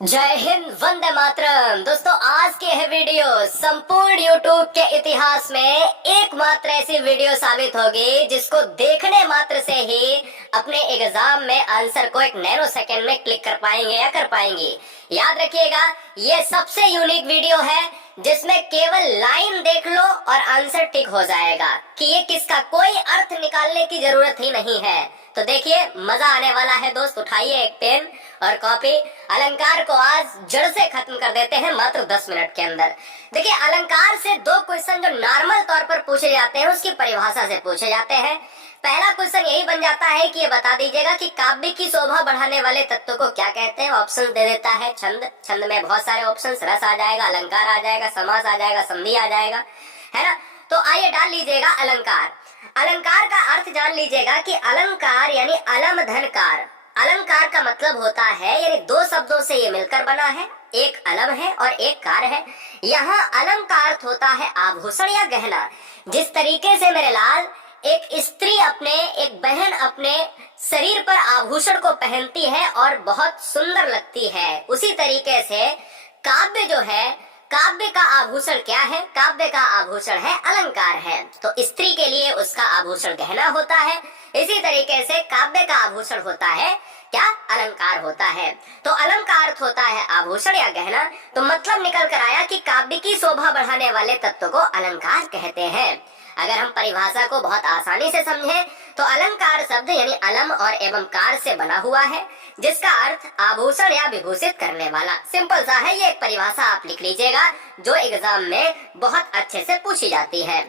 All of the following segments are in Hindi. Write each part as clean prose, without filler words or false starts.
जय हिंद, वंदे मातरम। दोस्तों, आज के यह वीडियो संपूर्ण यूट्यूब के इतिहास में एकमात्र ऐसी वीडियो साबित होगी जिसको देखने मात्र से ही अपने एग्जाम में आंसर को एक नैनो सेकंड में क्लिक कर पाएंगे या कर पाएंगे। याद रखिएगा, ये सबसे यूनिक वीडियो है जिसमें केवल लाइन देख लो और आंसर टिक हो जाएगा कि ये किसका, कोई अर्थ निकालने की जरूरत ही नहीं है। तो देखिए, मजा आने वाला है दोस्त। उठाइए एक पेन और कॉपी। अलंकार को आज जड़ से खत्म कर देते हैं मात्र 10 मिनट के अंदर। देखिए, अलंकार से दो क्वेश्चन जो नॉर्मल तौर पर पूछे जाते हैं उसकी परिभाषा से पूछे जाते हैं। पहला क्वेश्चन यही बन जाता है कि ये बता दीजिएगा कि काव्य की शोभा बढ़ाने वाले तत्व को क्या कहते हैं। ऑप्शन दे देता है छंद। छंद में बहुत सारे ऑप्शन, रस आ जाएगा, अलंकार आ जाएगा, समास आ जाएगा, संधि आ जाएगा, है ना। तो आइए डाल लीजिएगा अलंकार। अलंकार का अर्थ जान लीजिएगा कि अलंकार यानी अलम धनकार। अलंकार का मतलब होता है, यानी दो शब्दों से ये मिलकर बना है, एक अलम है और एक कार है। यहाँ अलम का अर्थ होता है आभूषण या गहना। जिस तरीके से मेरे लाल एक स्त्री अपने, एक बहन अपने शरीर पर आभूषण को पहनती है और बहुत सुंदर लगती है, उसी तरीके से काव्य जो है, काव्य का आभूषण क्या है? काव्य का आभूषण है अलंकार है। तो स्त्री के लिए उसका आभूषण गहना होता है, इसी तरीके से काव्य का आभूषण होता है क्या? अलंकार होता है। तो अलम का अर्थ होता है आभूषण या गहना। तो मतलब निकल कर आया कि काव्य की शोभा बढ़ाने वाले तत्व को अलंकार कहते हैं। अगर हम परिभाषा को बहुत आसानी से समझें तो अलंकार शब्द यानी अलम और एवं कार से बना हुआ है, जिसका अर्थ आभूषण या विभूषित करने वाला। सिंपल सा है, ये एक परिभाषा आप लिख लीजिएगा जो एग्जाम में बहुत अच्छे से पूछी जाती है।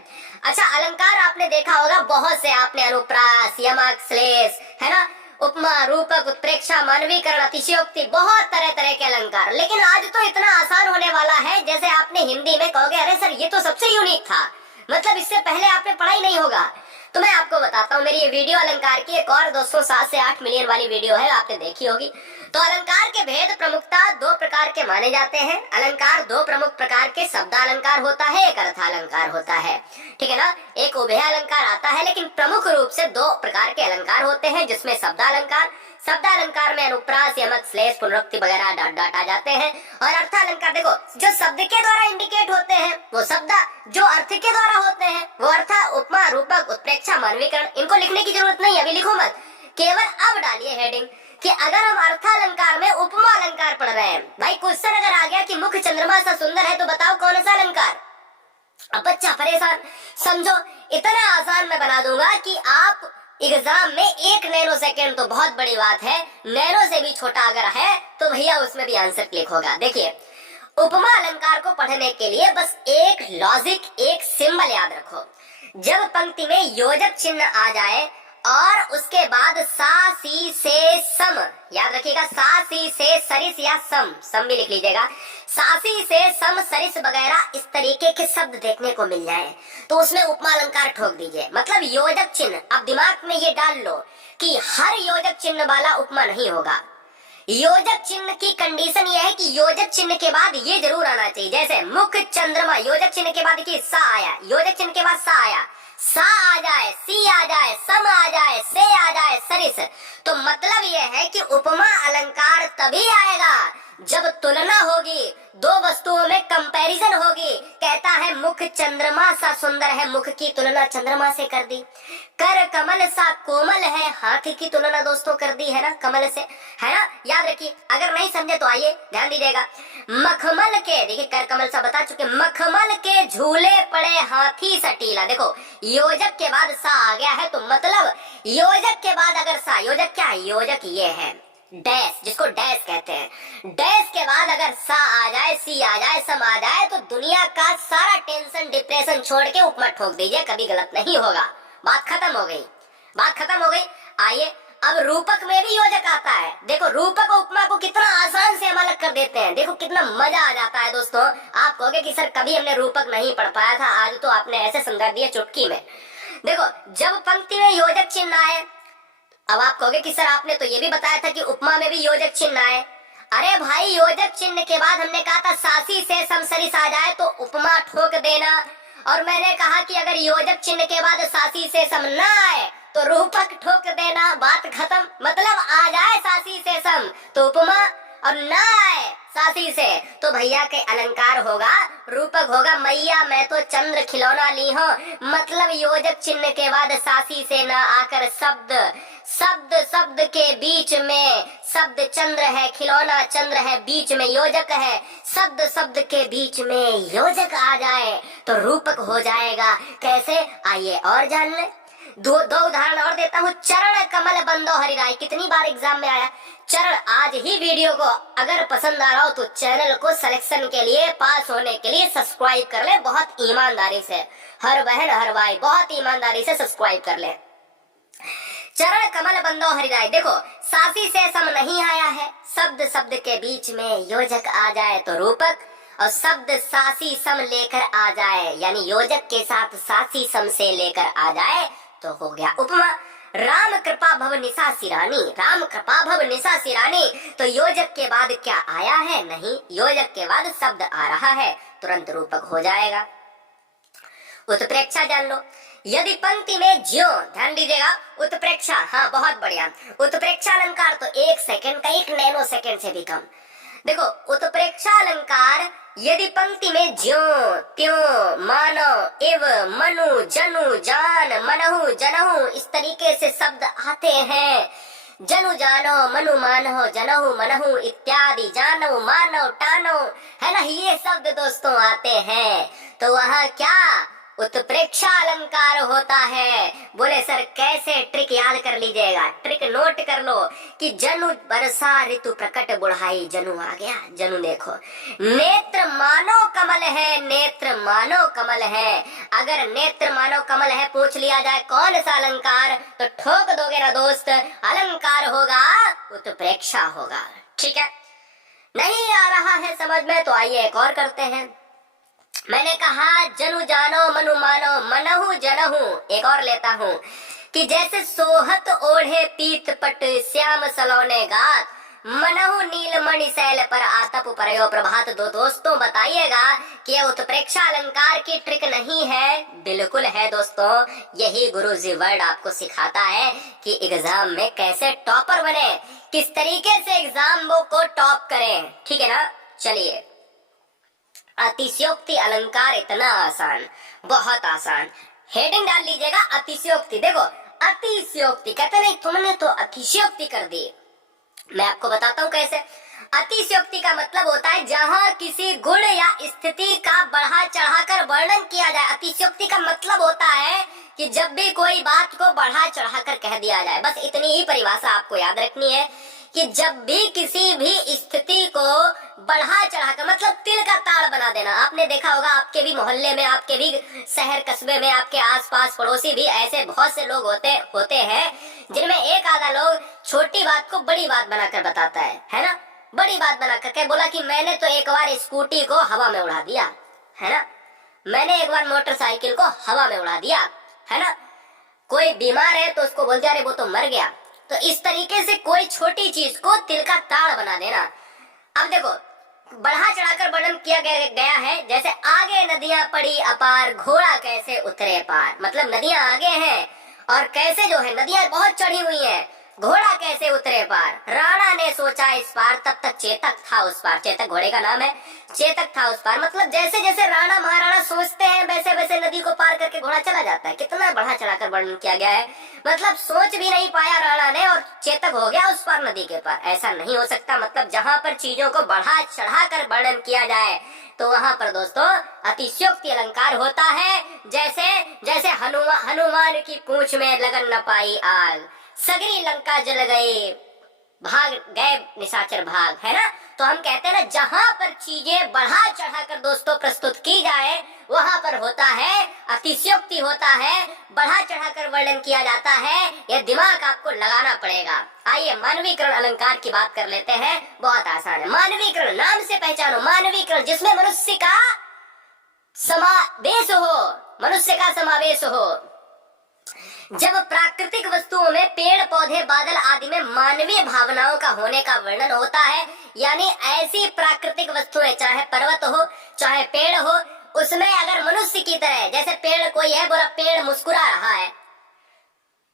अच्छा, अलंकार आपने देखा होगा बहुत से, आपने अनुप्रास, यमक, श्लेष, है ना, उपमा, रूपक, उत्प्रेक्षा, मानवीकरण, अतिशयोक्ति, बहुत तरह तरह के अलंकार। लेकिन आज तो इतना आसान होने वाला है जैसे आपने हिंदी में कहोगे अरे सर ये तो सबसे यूनिक था, मतलब इससे पहले आपने पढ़ा ही नहीं होगा। तो मैं आपको बताता हूँ, मेरी ये वीडियो अलंकार की एक और 207 से 8 मिलियन वाली वीडियो है, आपने देखी होगी। तो अलंकार के भेद प्रमुखता दो प्रकार के माने जाते हैं। अलंकार दो प्रमुख प्रकार के, शब्द अलंकार होता है, एक अर्थ अलंकार होता है, ठीक है ना। एक उभय अलंकार आता है, लेकिन प्रमुख रूप से दो प्रकार के अलंकार होते हैं, जिसमें शब्द अलंकार, शब्द अलंकार में अनुप्रास, यमक, श्लेष, पुनरुक्ति वगैरह डॉट डॉट आ जाते हैं। और अर्थ अलंकार देखो, जो शब्द के द्वारा इंडिकेट होते हैं वो शब्द, जो अर्थ के द्वारा होते हैं वो अर्थ। उपमा, रूपक, उत्प्रेक्षा, मानवीकरण, इनको लिखने की जरूरत नहीं, अभी लिखो मत, केवल अब डालिए हेडिंग कि अगर हम अर्थ अलंकार में उपमा अलंकार पढ़ रहे हैं। भाई क्वेश्चन अगर आ गया कि मुख चंद्रमा सा सुंदर है तो बताओ कौन सा अलंकार। अब बच्चा परेशान, समझो इतना आसान मैं बना दूंगा कि आप एग्जाम में एक नैनो सेकंड तो बहुत बड़ी बात है, नैनो से भी छोटा अगर है तो भैया उसमें भी आंसर क्लिक होगा। देखिए, उपमा अलंकार को पढ़ने के लिए बस एक लॉजिक, एक सिंबल याद रखो। जब पंक्ति में योजक चिन्ह आ जाए और उसके बाद सा, सी, से, सम, याद रखिएगा, सा, सी, से, सरिस या सम, सम भी लिख लीजिएगा, सासी से सम, सरिस वगैरह इस तरीके के शब्द देखने को मिल जाए तो उसमें उपमा अलंकार ठोक दीजिए। मतलब योजक चिन्ह, अब दिमाग में ये डाल लो कि हर योजक चिन्ह वाला उपमा नहीं होगा। योजक चिन्ह की कंडीशन ये है कि योजक चिन्ह के बाद ये जरूर आना चाहिए। जैसे मुख चंद्रमा, योजक चिन्ह के बाद देखिए सा आया, योजक चिन्ह के बाद सा आया, सा आ जाए, सी आ जाए, सम आ जाए, से आ जाए, सरिस। तो मतलब ये है कि उपमा अलंकार तभी आएगा जब तुलना होगी, दो वस्तुओं में कंपैरिजन होगी। कहता है मुख चंद्रमा सा सुंदर है, मुख की तुलना चंद्रमा से कर दी। कर कमल सा कोमल है, हाथी की तुलना दोस्तों कर दी है ना कमल से, है ना। याद रखिए, अगर नहीं समझे तो आइए ध्यान दीजिएगा। मखमल के, देखिए कर कमल सा बता चुके, मखमल के झूले पड़े हाथी सटीला। देखो योजक के बाद सा आ गया है, तो मतलब योजक के बाद अगर सा, योजक क्या है? योजक ये है डैश, जिसको डैश कहते हैं। डैश के बाद अगर सा आ जाए, सी आ जाए, सम आ जाए तो दुनिया का सारा टेंशन, डिप्रेशन छोड़ के उपमा ठोक दीजिए, कभी गलत नहीं होगा। बात खत्म हो गई, बात खत्म हो गई। आइए अब रूपक में भी योजक आता है। देखो रूपक उपमा को कितना आसान से हम अलग कर देते हैं, देखो कितना मजा आ जाता है दोस्तों। आप कहोगे कि सर कभी हमने रूपक नहीं पढ़ पाया था, आज तो आपने ऐसे समझा दिया चुटकी में। देखो जब पंक्ति में योजक चिन्ह आए, अब आप कहोगे कि सर आपने तो ये भी बताया था कि उपमा में भी योजक चिन्ह आए। अरे भाई योजक चिन्ह के बाद हमने कहा था सासी से सम, सरिस आ जाए तो उपमा ठोक देना, और मैंने कहा कि अगर योजक चिन्ह के बाद सासी से सम ना आए तो रूपक ठोक देना, बात खत्म। मतलब आ जाए सासी से सम तो उपमा, और ना आए सासी से तो भैया के अलंकार होगा, रूपक होगा। मैया मैं तो चंद्र खिलौना ली हूँ, मतलब योजक चिन्ह के बाद सासी से ना आकर शब्द, शब्द शब्द के बीच में, शब्द चंद्र है, खिलौना चंद्र है, बीच में योजक है, शब्द शब्द के बीच में योजक आ जाए तो रूपक हो जाएगा। कैसे, आइए और जान ले। दो उदाहरण और देता हूँ। चरण कमल बंदो हरिराय, कितनी बार एग्जाम में आया चरण। आज ही वीडियो को अगर पसंद आ रहा हो तो चैनल को सिलेक्शन के लिए, पास होने के लिए सब्सक्राइब कर ले, बहुत ईमानदारी से। हर बहन हर भाई बहुत ईमानदारी से सब्सक्राइब कर ले। चरण कमल बंदो हरिराय, देखो सासी से सम नहीं आया है, शब्द शब्द के बीच में योजक आ जाए तो रूपक, और शब्द सासी सम लेकर आ जाए, यानी योजक के साथ सासी सम से लेकर आ जाए तो हो गया उपमा। राम कृपा भव निशा सिरानी, राम कृपा भव निशा सिरानी, तो योजक के बाद क्या आया है, नहीं, योजक के बाद शब्द आ रहा है, तुरंत रूपक हो जाएगा। उत्प्रेक्षा जान लो। यदि पंक्ति में ज्यो, ध्यान दीजिएगा, उत्प्रेक्षा, हाँ बहुत बढ़िया। उत्प्रेक्षा अलंकार तो 1 सेकंड का, 1 नैनो सेकंड से भी कम। देखो उत्प्रेक्षा अलंकार यदि पंक्ति में ज्यो त्यों मानो इव मनु जनु जान मनहु जनहु इस तरीके से शब्द आते हैं, जनु जानो मनु मानो जनहु मनहु इत्यादि, जानो मानो टानो, है ना, ये शब्द दोस्तों आते हैं तो वह क्या उत्प्रेक्षा अलंकार होता है। बोले सर कैसे, ट्रिक याद कर लीजिएगा, ट्रिक नोट कर लो कि जनु बरसा ऋतु प्रकट बुढ़ाई, जनु आ गया, जनु देखो, नेत्र मानो कमल है, नेत्र मानो कमल है। अगर नेत्र मानो कमल है पूछ लिया जाए कौन सा अलंकार, तो ठोक दोगे ना दोस्त, अलंकार होगा उत्प्रेक्षा होगा। ठीक है, नहीं आ रहा है समझ में तो आइए एक और करते हैं। मैंने कहा जनु जानो मनु मानो मनहु जनहु, एक और लेता हूँ कि जैसे सोहत ओढ़े पीत पट श्याम सलोने गात, मनहु नीलमणि शैल पर आतप परयो प्रभात। दो दोस्तों बताइएगा कि यह उत्प्रेक्षा अलंकार की ट्रिक नहीं है, बिल्कुल है दोस्तों। यही गुरुजी वर्ड आपको सिखाता है कि एग्जाम में कैसे टॉपर बने, किस तरीके से एग्जाम को टॉप करें, ठीक है ना। चलिए, अतिशयोक्ति अलंकार इतना आसान, बहुत आसान, हेडिंग डाल लीजिएगा अतिशयोक्ति। देखो अतिशयोक्ति कहते नहीं, तुमने तो अतिशयोक्ति कर दी। मैं आपको बताता हूँ कैसे। अतिशयोक्ति का मतलब होता है जहाँ किसी गुण या स्थिति का बढ़ा चढ़ाकर वर्णन किया जाए। अतिशयोक्ति का मतलब होता है कि जब भी कोई बात को बढ़ा चढ़ाकर कह दिया जाए, बस इतनी ही परिभाषा आपको याद रखनी है कि जब भी किसी भी स्थिति को बढ़ा चढ़ाकर, मतलब तिल का ताड़ बना देना। आपने देखा होगा आपके भी मोहल्ले में, आपके भी शहर कस्बे में, आपके आसपास पड़ोसी भी ऐसे बहुत से लोग होते हैं जिनमें एक आधा लोग छोटी बात को बड़ी बात बनाकर बताता है ना। बड़ी बात बना करके बोला कि मैंने तो एक बार स्कूटी को हवा में उड़ा दिया, है ना, मैंने एक बार मोटरसाइकिल को हवा में उड़ा दिया, है ना। कोई बीमार है तो उसको बोल दिया अरे वो तो मर गया। तो इस तरीके से कोई छोटी चीज को तिल का ताड़ बना देना। अब देखो बढ़ा चढ़ाकर वर्णन किया गया है, जैसे आगे नदियां पड़ी अपार, घोड़ा कैसे उतरे पार। मतलब नदियां आगे हैं और कैसे जो है नदियां बहुत चढ़ी हुई हैं, घोड़ा कैसे उतरे पार। राणा ने सोचा इस पार, तब तक चेतक था उस पार। चेतक घोड़े का नाम है, चेतक था उस पार। मतलब जैसे जैसे राणा महाराणा सोचते हैं वैसे वैसे नदी को पार करके घोड़ा चला जाता है। कितना बढ़ा चढ़ाकर वर्णन किया गया है। मतलब सोच भी नहीं पाया राणा ने और चेतक हो गया उस पार नदी के पार। ऐसा नहीं हो सकता। मतलब जहाँ पर चीजों को बढ़ा चढ़ाकर वर्णन किया जाए तो वहाँ पर दोस्तों अतिशयोक्ति अलंकार होता है। जैसे जैसे हनुमान की पूंछ में लगन न पाई आग, सगरी लंका जल गए, भाग गए निशाचर भाग, है ना। तो हम कहते हैं ना जहां पर चीजें बढ़ा चढ़ाकर दोस्तों प्रस्तुत की जाए वहां पर होता है अतिशयोक्ति, होता है बढ़ा चढ़ाकर वर्णन किया जाता है। यह दिमाग आपको लगाना पड़ेगा। आइए मानवीकरण अलंकार की बात कर लेते हैं, बहुत आसान है। मानवीकरण नाम से पहचानो, मानवीकरण जिसमें मनुष्य का समावेश हो, मनुष्य का समावेश हो। जब प्राकृतिक वस्तुओं में पेड़ पौधे बादल आदि में मानवीय भावनाओं का होने का वर्णन होता है, यानी ऐसी प्राकृतिक वस्तुएं चाहे पर्वत हो चाहे पेड़ हो, उसमें अगर मनुष्य की तरह, जैसे पेड़ कोई है बोला पेड़ मुस्कुरा रहा है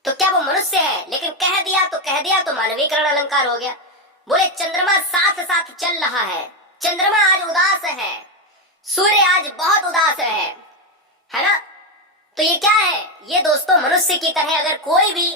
तो क्या वो मनुष्य है? लेकिन कह दिया तो मानवीकरण अलंकार हो गया। बोले चंद्रमा साथ साथ चल रहा है, चंद्रमा आज उदास है, सूर्य आज बहुत उदास है ना। तो ये क्या है, ये दोस्तों मनुष्य की तरह अगर कोई भी